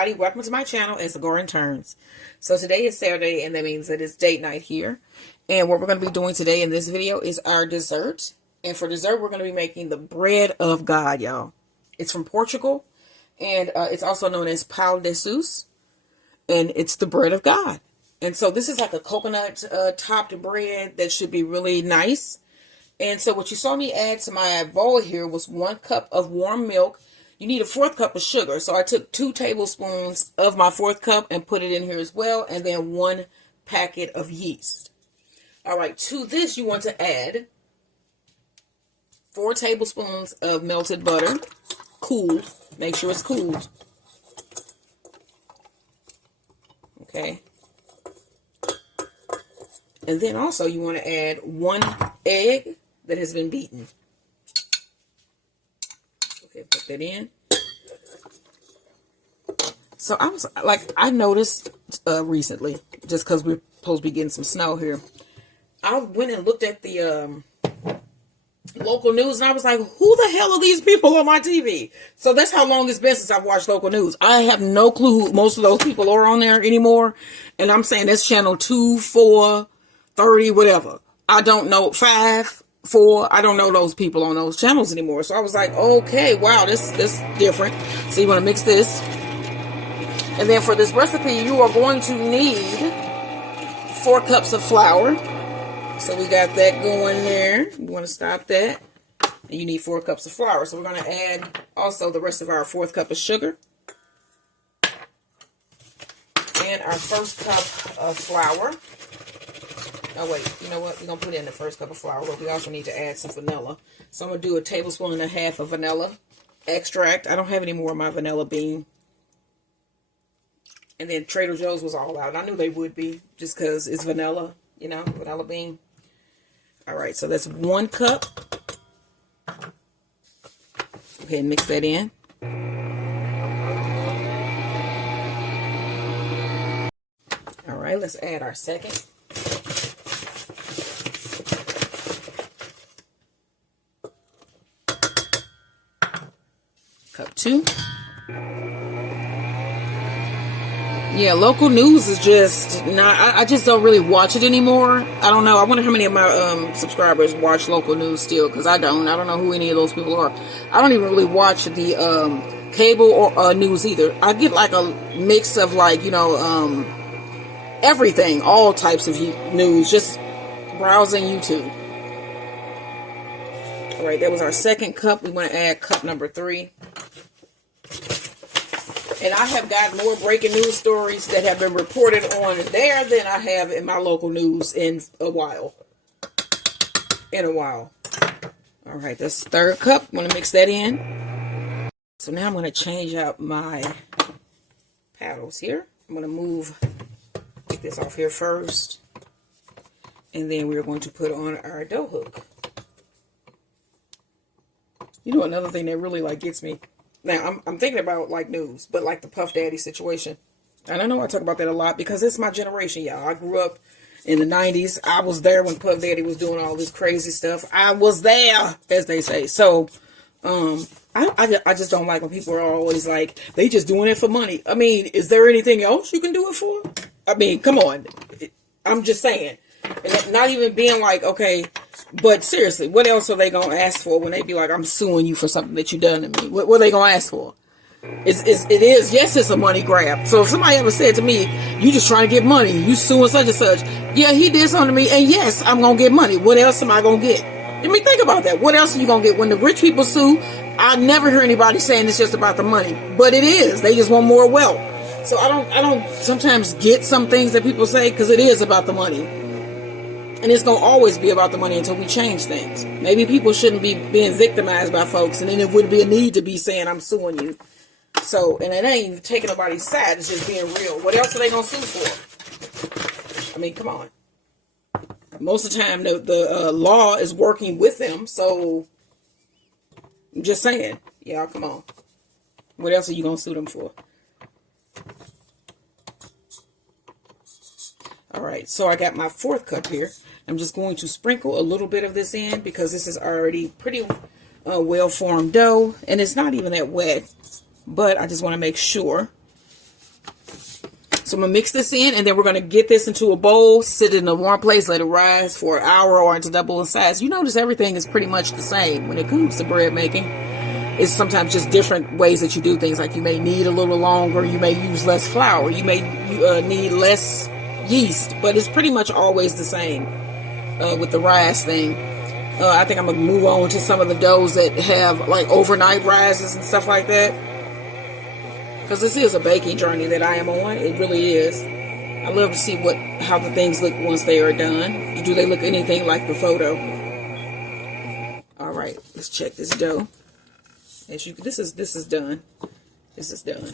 everybody, welcome to my channel. It's Garden Turns. So today is Saturday, and that means that it's date night here. And what we're going to be doing today in this video is our dessert. And for dessert, we're going to be making the bread of God, y'all. It's from Portugal, and it's also known as pão de Deus, and it's the bread of God. And so this is like a coconut topped bread that should be really nice. And so what you saw me add to my bowl here was 1 cup of warm milk. You need a 1/4 cup of sugar. So I took 2 tablespoons of my 1/4 cup and put it in here as well. And then 1 packet of yeast. All right, to this you want to add 4 tablespoons of melted butter. Cooled. Make sure it's cooled. Okay. And then also you want to add 1 egg that has been beaten. Okay, put that in. So I noticed recently, just because we're supposed to be getting some snow here, I went and looked at the local news, and I was like, who the hell are these people on my TV? So that's how long it's been since I've watched local news. I have no clue who most of those people are on there anymore. And I'm saying that's channel 2, 4, 30, whatever. I don't know, 5, 4. I don't know those people on those channels anymore. So I was like, okay, wow, this different. So you want to mix this. And then for this recipe, you are going to need 4 cups of flour. So we got that going there. You want to stop that. And you need 4 cups of flour. So we're going to add also the rest of our 4th cup of sugar. And our 1st cup of flour. Oh, wait. You know what? We're going to put in the 1st cup of flour. But we also need to add some vanilla. So I'm going to do 1.5 tablespoons of vanilla extract. I don't have any more of my vanilla bean. And then Trader Joe's was all out. I knew they would be just because it's vanilla, you know, vanilla bean. All right, so that's 1 cup. Go ahead and mix that in. All right, let's add our 2nd. Cup 2. Yeah, local news is just not, I just don't really watch it anymore. I don't know. I wonder how many of my subscribers watch local news still, because I don't know who any of those people are. I don't even really watch the cable or news either. I get like a mix of like, you know, everything, all types of news, just browsing YouTube. All right, that was our 2nd cup. We want to add cup number 3. And I have got more breaking news stories that have been reported on there than I have in my local news in a while. All right, that's 3rd cup. I'm going to mix that in. So now I'm going to change out my paddles here. I'm going to take this off here first. And then we're going to put on our dough hook. You know, another thing that really like gets me. Now, I'm thinking about, like, news, but, like, the Puff Daddy situation. And I know I talk about that a lot because it's my generation, y'all. I grew up in the 90s. I was there when Puff Daddy was doing all this crazy stuff. I was there, as they say. So, I just don't like when people are always like, they just doing it for money. I mean, is there anything else you can do it for? I mean, come on. I'm just saying. And not even being like, okay, but seriously, what else are they going to ask for when they be like, I'm suing you for something that you done to me? What are they going to ask for? Yes, it's a money grab. So if somebody ever said to me, you just trying to get money, you suing such and such. Yeah, he did something to me, and yes, I'm going to get money. What else am I going to get? I mean, think about that. What else are you going to get? When the rich people sue, I never hear anybody saying it's just about the money. But it is. They just want more wealth. So I don't sometimes get some things that people say because it is about the money. And it's going to always be about the money until we change things. Maybe people shouldn't be being victimized by folks, and then there wouldn't be a need to be saying, I'm suing you. So, and it ain't even taking nobody's side. It's just being real. What else are they going to sue for? I mean, come on. Most of the time, the law is working with them. So, I'm just saying. Y'all, come on. What else are you going to sue them for? All right, so I got my 4th cup here. I'm just going to sprinkle a little bit of this in because this is already pretty well-formed dough. And it's not even that wet, but I just want to make sure So I'm going to mix this in, and then we're going to get this into a bowl, sit it in a warm place, let it rise for an hour or until double in size. You notice everything is pretty much the same when it comes to bread making. It's sometimes just different ways that you do things. Like you may knead a little longer, you may use less flour, you may need less yeast, but it's pretty much always the same with the rise thing. I think I'm going to move on to some of the doughs that have like overnight rises and stuff like that. Because this is a baking journey that I am on. It really is. I love to see how the things look once they are done. Do they look anything like the photo? All right, let's check this dough. This is done. This is done.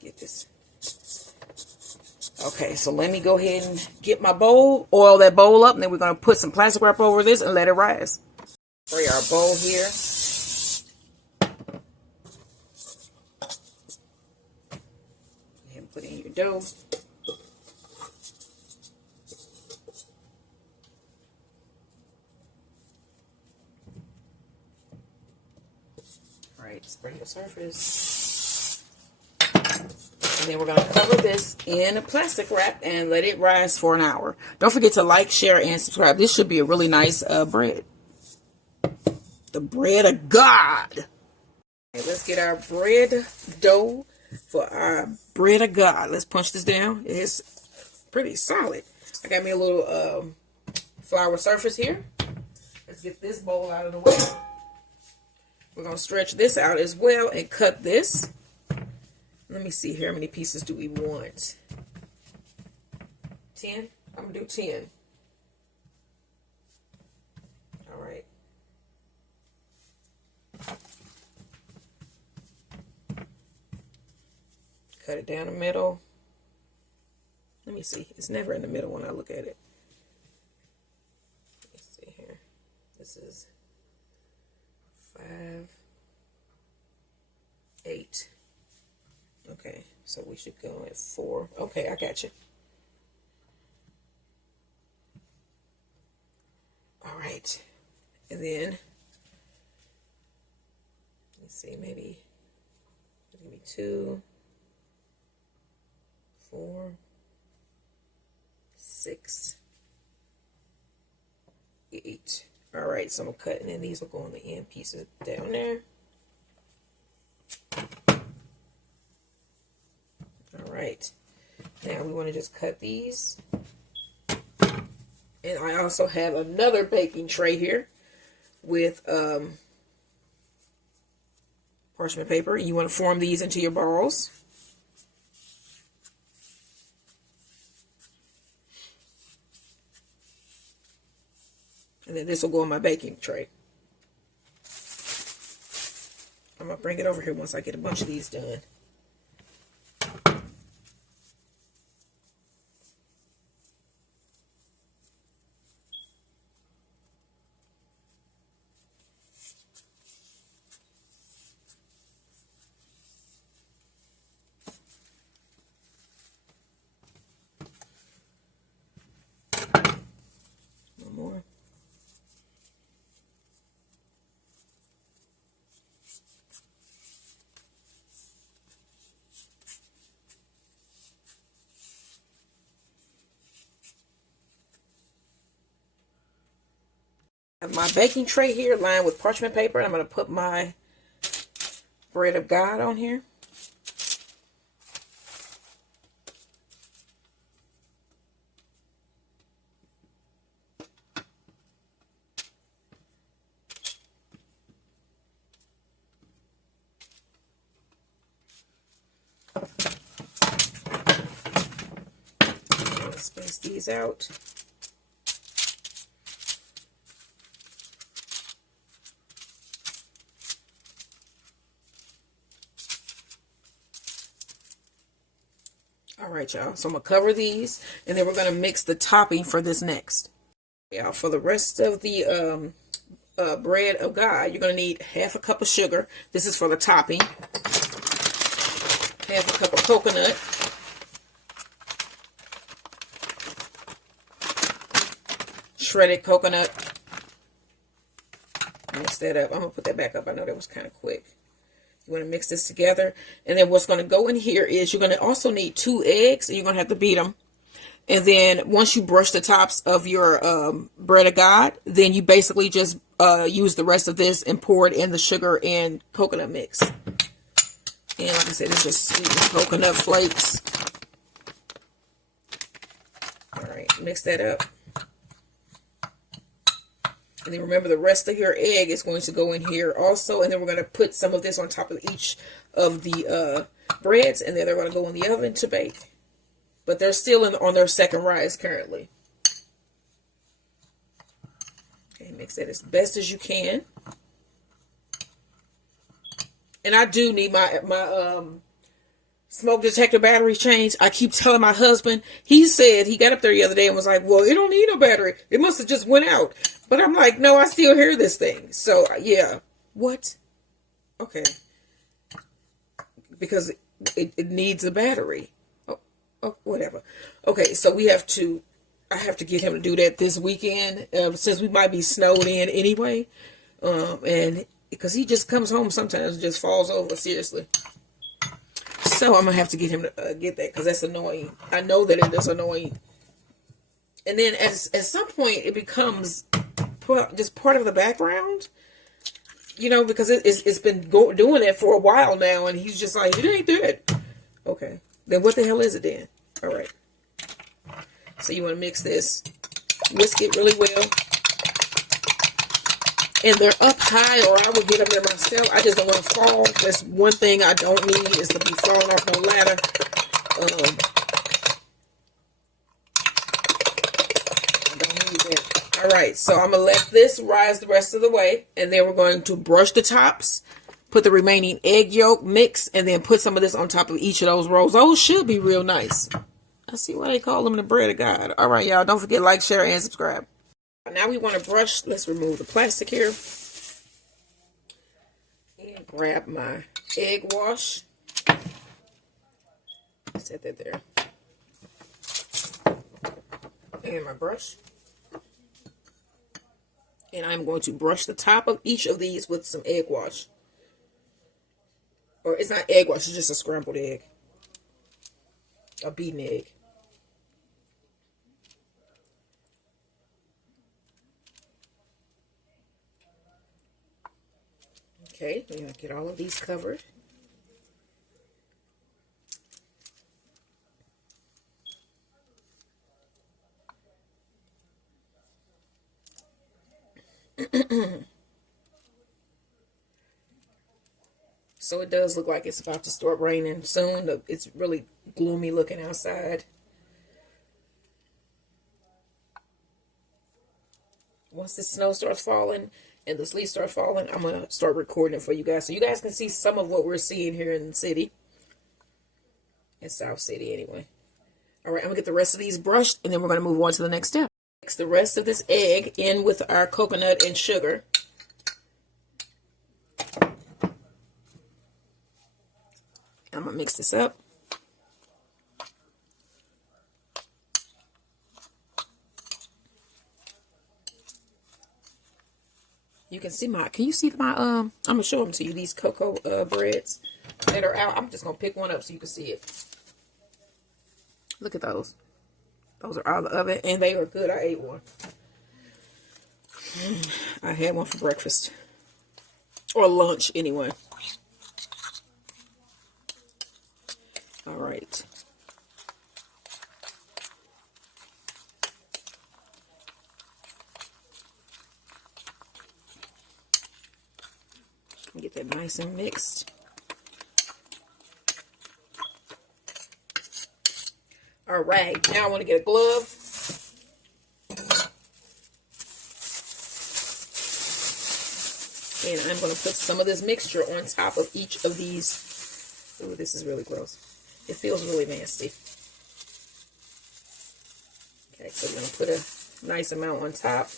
Get this. Okay, so let me go ahead and get my bowl, oil that bowl up, and then we're going to put some plastic wrap over this and let it rise. Spray our bowl here. Put in your dough. All right, spray your surface. And then we're going to cover this in a plastic wrap and let it rise for an hour. Don't forget to like, share, and subscribe. This should be a really nice bread. The bread of God. Okay, let's get our bread dough for our bread of God. Let's punch this down. It's pretty solid. I got me a little flour surface here. Let's get this bowl out of the way. We're going to stretch this out as well and cut this. Let me see here. How many pieces do we want? 10? I'm going to do 10. All right. Cut it down the middle. Let me see. It's never in the middle when I look at it. Let's see here. This is 5, 8. Okay, so we should go at 4. Okay, I got you. All right. And then, let's see, maybe 2, 4, 6, 8. All right, so I'm cutting, and these will go on the end pieces down there. All right, now we want to just cut these. And I also have another baking tray here with parchment paper. You want to form these into your balls. And then this will go on my baking tray. I'm going to bring it over here once I get a bunch of these done. One more. I have my baking tray here lined with parchment paper. I'm going to put my bread of God on here. Let's space these out. All right, y'all. So I'm going to cover these, and then we're going to mix the topping for this next. Yeah, for the rest of the bread of God, you're going to need half a cup of sugar. This is for the topping. Half a cup of coconut. Shredded coconut. Mix that up. I'm going to put that back up. I know that was kind of quick. You want to mix this together. And then what's going to go in here is you're going to also need 2 eggs, and you're going to have to beat them. And then once you brush the tops of your bread of God, then you basically just use the rest of this and pour it in the sugar and coconut mix. And like I said, it's just sweetened coconut flakes. All right, mix that up. And then remember, the rest of your egg is going to go in here also. And then we're going to put some of this on top of each of the breads. And then they're going to go in the oven to bake. But they're still on their second rise currently. Okay, mix that as best as you can. And I do need my smoke detector battery changed. I keep telling my husband. He said he got up there the other day and was like, well, it don't need no battery. It must have just went out. But I'm like, no, I still hear this thing. So, yeah. What? Okay. Because it needs a battery. Oh, whatever. Okay, so I have to get him to do that this weekend, since we might be snowed in anyway. And because he just comes home sometimes and just falls over, seriously. So I'm going to have to get him to get that, because that's annoying. I know that it is annoying. And then at some point, it becomes just part of the background. You know, because it's been doing that for a while now, and he's just like, it ain't that. Okay. Then what the hell is it then? All right. So you want to mix this. Whisk it really well. And they're up high, or I would get up there myself. I just don't want to fall. That's one thing I don't need, is to be falling off no ladder. I don't need that. All right. So I'm going to let this rise the rest of the way. And then we're going to brush the tops. Put the remaining egg yolk mix, and then put some of this on top of each of those rolls. Those should be real nice. I see why they call them the bread of God. All right, y'all. Don't forget, like, share, and subscribe. Now we want to brush. Let's remove the plastic here. And grab my egg wash. Set that there. And my brush. And I'm going to brush the top of each of these with some egg wash. Or it's not egg wash, it's just a scrambled egg. A beaten egg. Okay, we're going to get all of these covered. So it does look like it's about to start raining soon. It's really gloomy looking outside. Once the snow starts falling and the sleet starts falling, I'm going to start recording it for you guys, so you guys can see some of what we're seeing here in the city. In South City, anyway. All right, I'm going to get the rest of these brushed, and then we're going to move on to the next step. Mix the rest of this egg in with our coconut and sugar. I'm going to mix this up. You can see can you see my, I'm going to show them to you, these cocoa breads that are out. I'm just going to pick one up so you can see it. Look at those. Those are out of the oven, and they are good. I ate one. I had one for breakfast. Or lunch, anyway. All right. Get that nice and mixed. All right, now I want to get a glove. And I'm going to put some of this mixture on top of each of these. Ooh, this is really gross. It feels really nasty. Okay, so we're going to put a nice amount on top.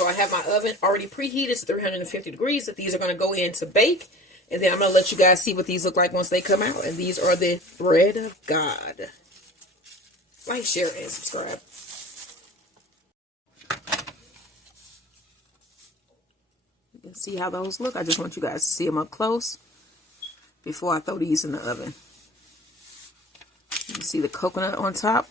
So I have my oven already preheated to 350 degrees. That these are going to go in to bake. And then I'm going to let you guys see what these look like once they come out. And these are the bread of God. Like, share, and subscribe. You can see how those look. I just want you guys to see them up close before I throw these in the oven. You can see the coconut on top.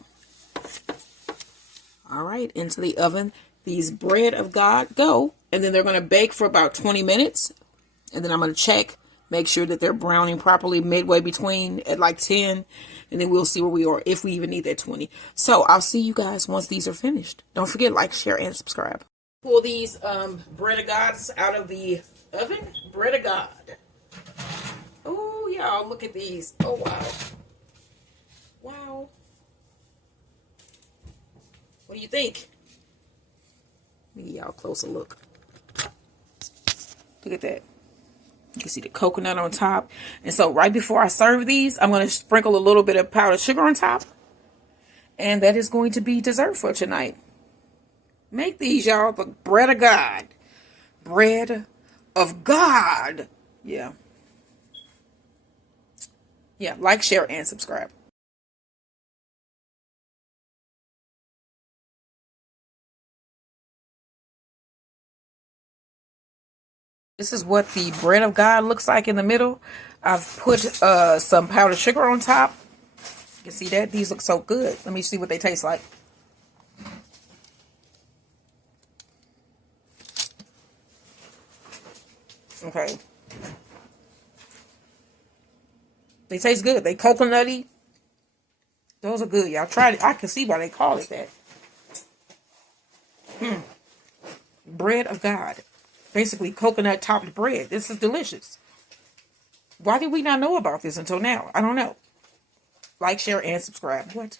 All right, into the oven. These bread of God go. And then they're going to bake for about 20 minutes. And then I'm going to check. Make sure that they're browning properly midway between at like 10. And then we'll see where we are if we even need that 20. So I'll see you guys once these are finished. Don't forget, like, share, and subscribe. Pull these bread of gods out of the oven. Bread of God. Oh, y'all, look at these. Oh, wow. Wow. What do you think? Let me give y'all a closer look. Look at that. You can see the coconut on top. And so right before I serve these, I'm going to sprinkle a little bit of powdered sugar on top. And that is going to be dessert for tonight. Make these, y'all, the bread of God. Bread of God. Yeah. Yeah, like, share, and subscribe. This is what the bread of God looks like in the middle. I've put some powdered sugar on top. You can see that. These look so good. Let me see what they taste like. Okay. They taste good. They coconutty. Those are good. Y'all try it. I can see why they call it that. Bread of God. Basically coconut topped bread. This is delicious. Why did we not know about this until now? I don't know. Like, share, and subscribe. What?